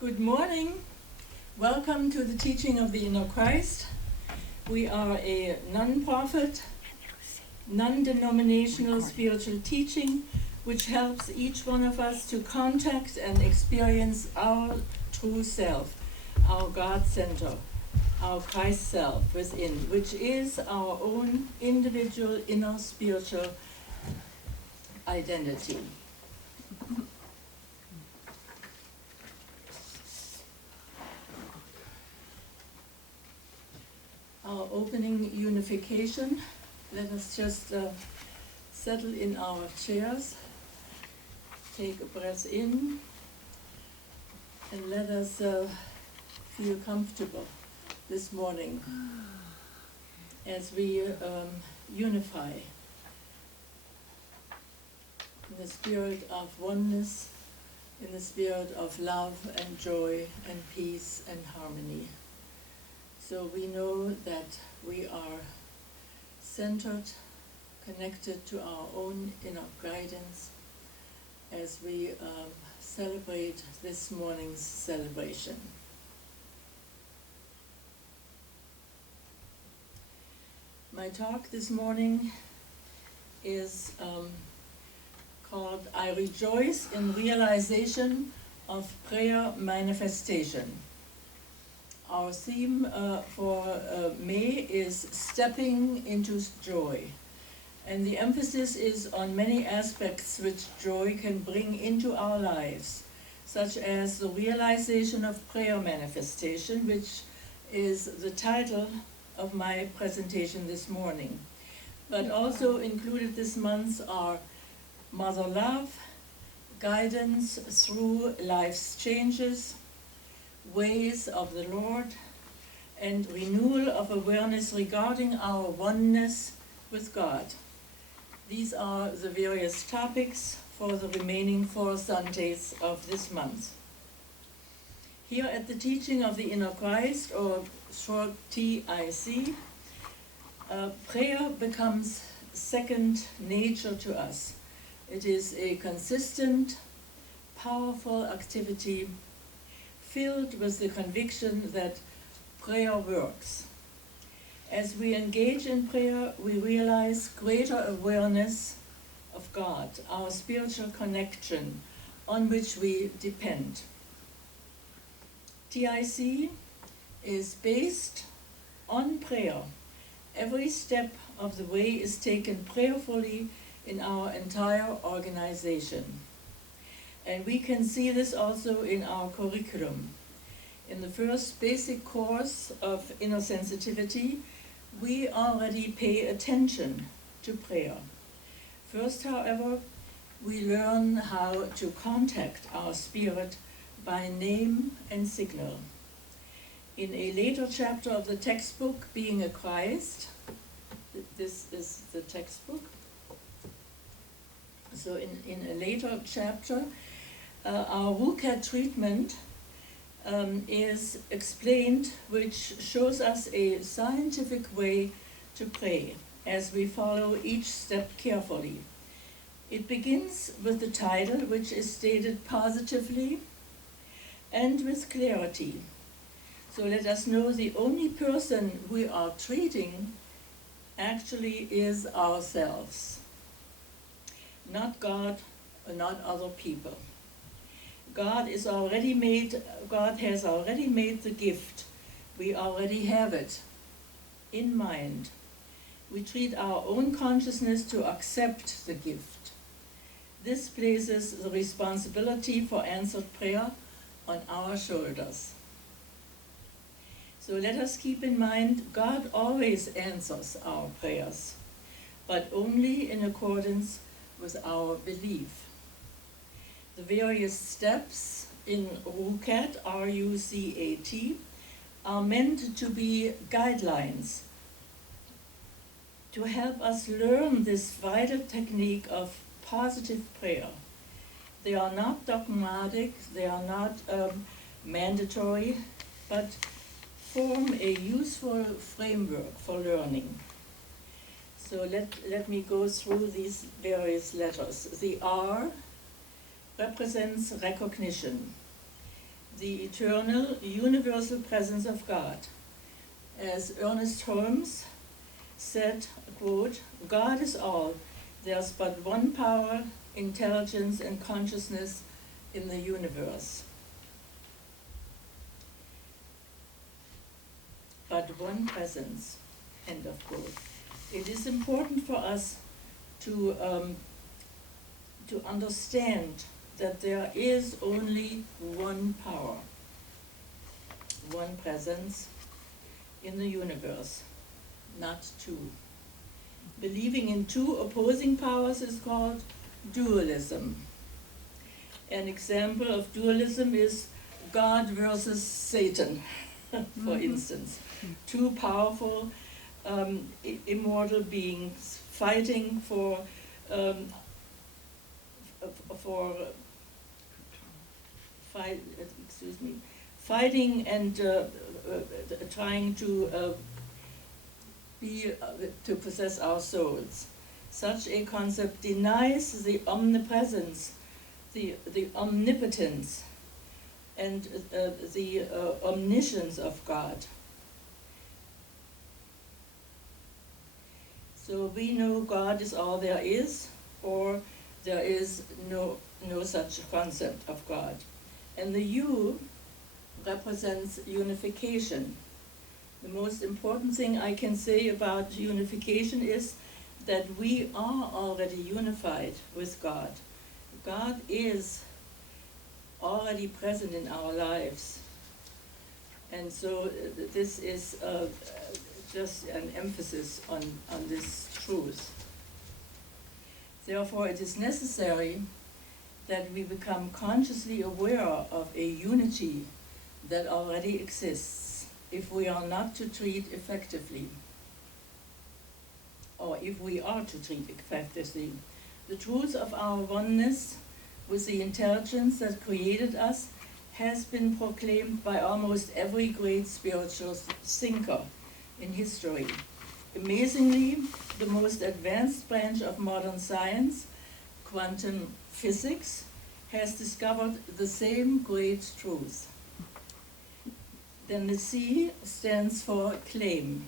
Good morning. Welcome to the teaching of the Inner Christ. We are a non-profit, non-denominational spiritual teaching which helps each one of us to contact and experience our true self, our God center, our Christ self within, which is our own individual inner spiritual identity. Our opening unification. Let us just settle in our chairs, take a breath in, and let us feel comfortable this morning as we unify in the spirit of oneness, in the spirit of love and joy and peace and harmony. So we know that we are centered, connected to our own inner guidance as we celebrate this morning's celebration. My talk this morning is called I Rejoice in Realization of Prayer Manifestation. Our theme for May is Stepping into Joy. And the emphasis is on many aspects which joy can bring into our lives, such as the realization of prayer manifestation, which is the title of my presentation this morning. But also included this month are mother love, guidance through life's changes, ways of the Lord, and renewal of awareness regarding our oneness with God. These are the various topics for the remaining 4 Sundays of this month. Here at the teaching of the Inner Christ, or short TIC, prayer becomes second nature to us. It is a consistent, powerful activity filled with the conviction that prayer works. As we engage in prayer, we realize greater awareness of God, our spiritual connection on which we depend. TIC is based on prayer. Every step of the way is taken prayerfully in our entire organization. And we can see this also in our curriculum. In the first basic course of inner sensitivity, we already pay attention to prayer. First, however, we learn how to contact our spirit by name and signal. In a later chapter of the textbook, Being a Christ, this is the textbook. So in a later chapter, our WCAT treatment is explained, which shows us a scientific way to pray as we follow each step carefully. It begins with the title, which is stated positively and with clarity. So let us know the only person we are treating actually is ourselves, not God or not other people. God has already made the gift. We already have it in mind. We treat our own consciousness to accept the gift. This places the responsibility for answered prayer on our shoulders. So let us keep in mind, God always answers our prayers, but only in accordance with our belief. The various steps in RUCAT, R-U-C-A-T, are meant to be guidelines to help us learn this vital technique of positive prayer. They are not dogmatic, they are not mandatory, but form a useful framework for learning. So let me go through these various letters. The R represents recognition. the eternal, universal presence of God. As Ernest Holmes said, quote, God is all. There's but one power, intelligence, and consciousness in the universe. But one presence, end of quote. It is important for us to understand that there is only one power, one presence in the universe, not two. Believing in two opposing powers is called dualism. An example of dualism is God versus Satan, for instance. Two powerful, immortal beings fighting fighting and trying to possess our souls. Such a concept denies the omnipresence, the omnipotence, and the omniscience of God. So we know God is all there is, or there is no such concept of God. And the U represents unification. The most important thing I can say about unification is that we are already unified with God. God is already present in our lives. And so this is just an emphasis on this truth. Therefore, it is necessary that we become consciously aware of a unity that already exists if we are not to treat effectively, or if we are to treat effectively. The truth of our oneness with the intelligence that created us has been proclaimed by almost every great spiritual thinker in history. Amazingly, the most advanced branch of modern science, quantum physics, has discovered the same great truth. Then the C stands for claim,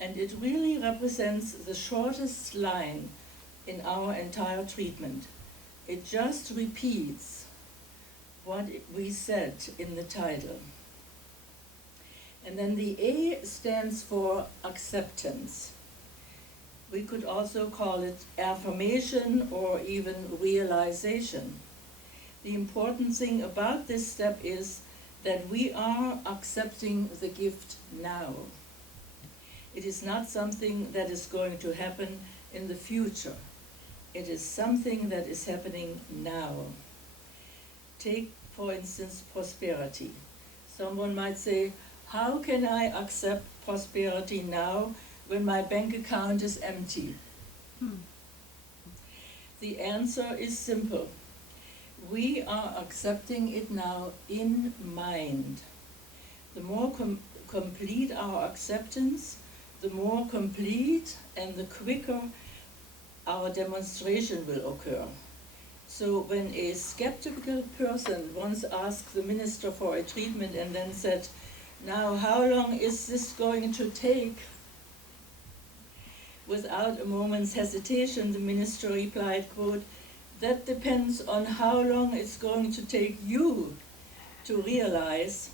and it really represents the shortest line in our entire treatment. It just repeats what we said in the title. And then the A stands for acceptance. We could also call it affirmation or even realization. The important thing about this step is that we are accepting the gift now. It is not something that is going to happen in the future. It is something that is happening now. Take, for instance, prosperity. Someone might say, how can I accept prosperity now when my bank account is empty? The answer is simple. We are accepting it now in mind. The more complete our acceptance, the more complete and the quicker our demonstration will occur. So when a skeptical person once asked the minister for a treatment and then said, now how long is this going to take? Without a moment's hesitation, the minister replied, quote, that depends on how long it's going to take you to realize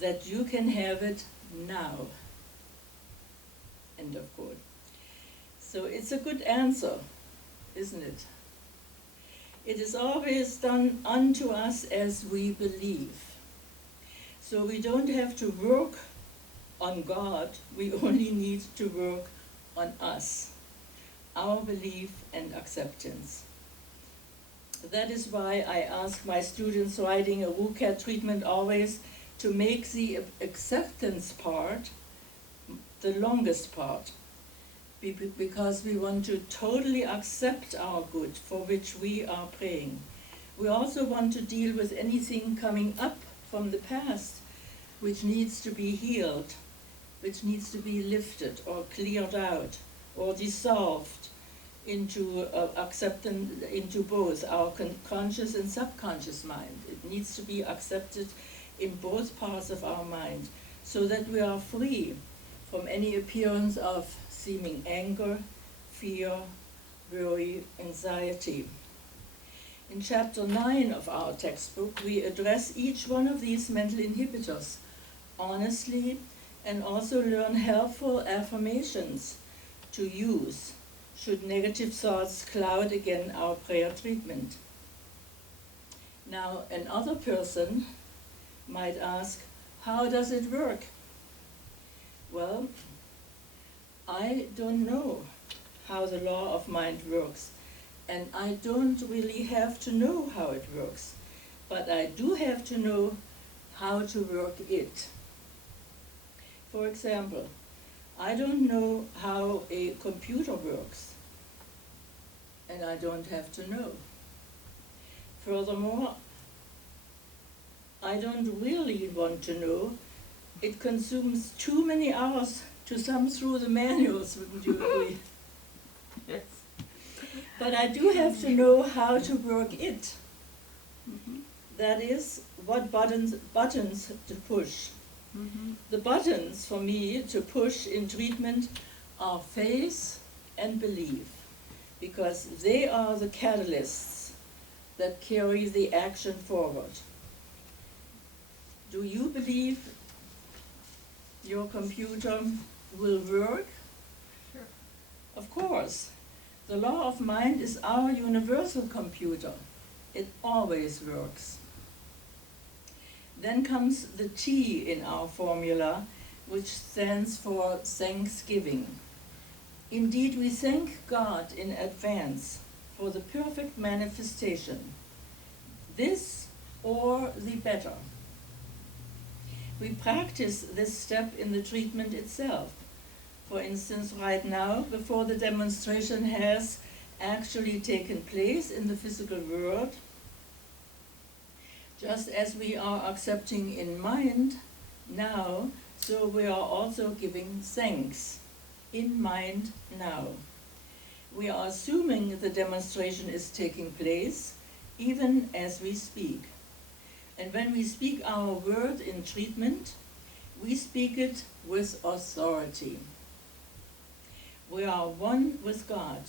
that you can have it now. End of quote. So it's a good answer, isn't it? It is always done unto us as we believe. So we don't have to work on God, we only need to work on us, our belief and acceptance. That is why I ask my students writing a WCAT treatment always to make the acceptance part the longest part, because we want to totally accept our good for which we are praying. We also want to deal with anything coming up from the past which needs to be healed, which needs to be lifted or cleared out or dissolved into acceptance, into both our conscious and subconscious mind. It needs to be accepted in both parts of our mind, so that we are free from any appearance of seeming anger, fear, worry, anxiety. In chapter 9 of our textbook, we address each one of these mental inhibitors honestly and also learn helpful affirmations to use should negative thoughts cloud again our prayer treatment. Now, another person might ask, how does it work? Well, I don't know how the law of mind works, and I don't really have to know how it works, but I do have to know how to work it. For example, I don't know how a computer works, and I don't have to know. Furthermore, I don't really want to know. It consumes too many hours to thumb through the manuals, wouldn't you agree? Yes. But I do have to know how to work it. Mm-hmm. That is, what buttons to push. Mm-hmm. The buttons for me to push in treatment are faith and belief, because they are the catalysts that carry the action forward. Do you believe your computer will work? Sure. Of course. The law of mind is our universal computer. It always works. Then comes the T in our formula, which stands for thanksgiving. Indeed, we thank God in advance for the perfect manifestation, this or the better. We practice this step in the treatment itself. For instance, right now, before the demonstration has actually taken place in the physical world, just as we are accepting in mind now, so we are also giving thanks in mind now. We are assuming the demonstration is taking place even as we speak. And when we speak our word in treatment, we speak it with authority. We are one with God.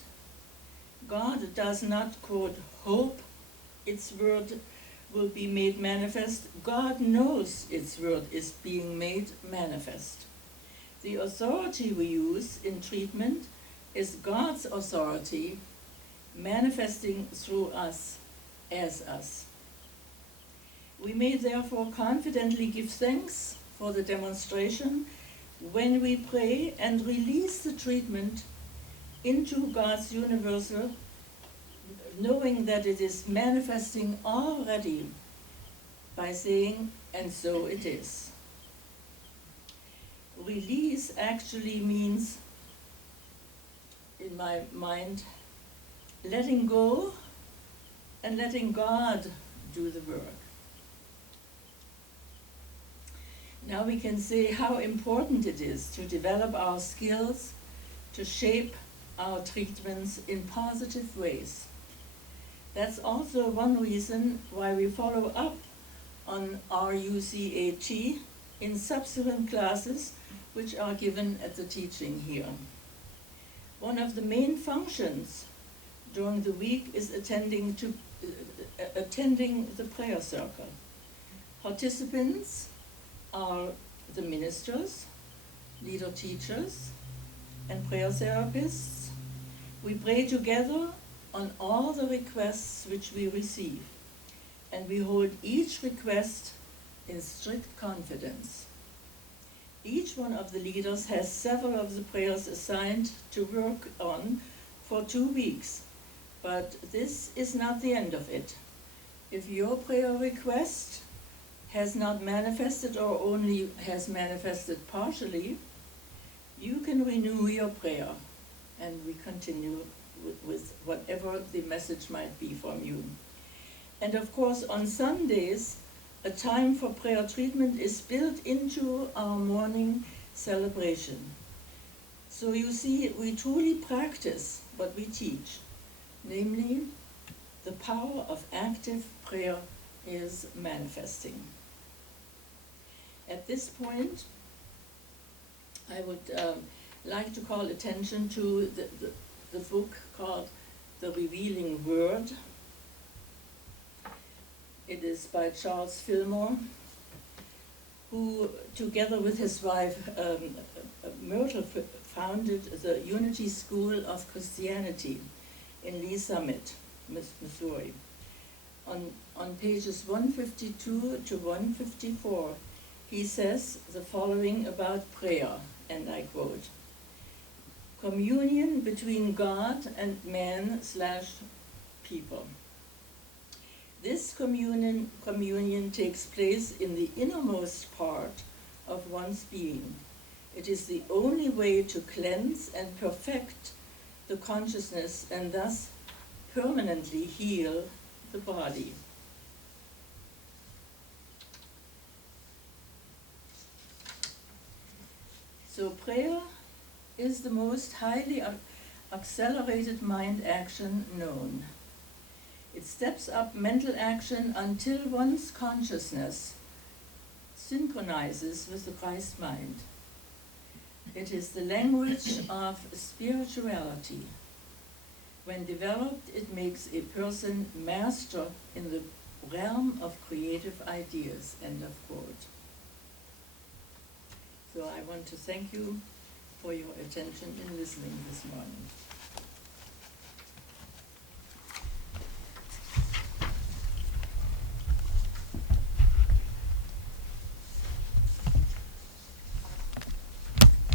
God does not, quote, hope its word will be made manifest. God knows its word is being made manifest. The authority we use in treatment is God's authority manifesting through us as us. We may therefore confidently give thanks for the demonstration when we pray and release the treatment into God's universal, knowing that it is manifesting already by saying, and so it is. Release actually means, in my mind, letting go and letting God do the work. Now we can say how important it is to develop our skills to shape our treatments in positive ways. That's also one reason why we follow up on RUCAT in subsequent classes which are given at the teaching here. One of the main functions during the week is attending the prayer circle. Participants are the ministers, leader teachers, and prayer therapists. We pray together on all the requests which we receive, and we hold each request in strict confidence. Each one of the leaders has several of the prayers assigned to work on for 2 weeks, but this is not the end of it. If your prayer request has not manifested or only has manifested partially, you can renew your prayer, and we continue with whatever the message might be from you. And of course, on Sundays, a time for prayer treatment is built into our morning celebration. So you see, we truly practice what we teach, namely the power of active prayer is manifesting. At this point, I would like to call attention to the book called The Revealing Word. It is by Charles Fillmore, who, together with his wife Myrtle, founded the Unity School of Christianity in Lee Summit, Missouri. On pages 152 to 154, he says the following about prayer, and I quote, "Communion between God and man/people. This communion takes place in the innermost part of one's being. It is the only way to cleanse and perfect the consciousness and thus permanently heal the body." So prayer is the most highly accelerated mind action known. It steps up mental action until one's consciousness synchronizes with the Christ mind. It is the language of spirituality. When developed, it makes a person master in the realm of creative ideas, end of quote. So I want to thank you for your attention in listening this morning.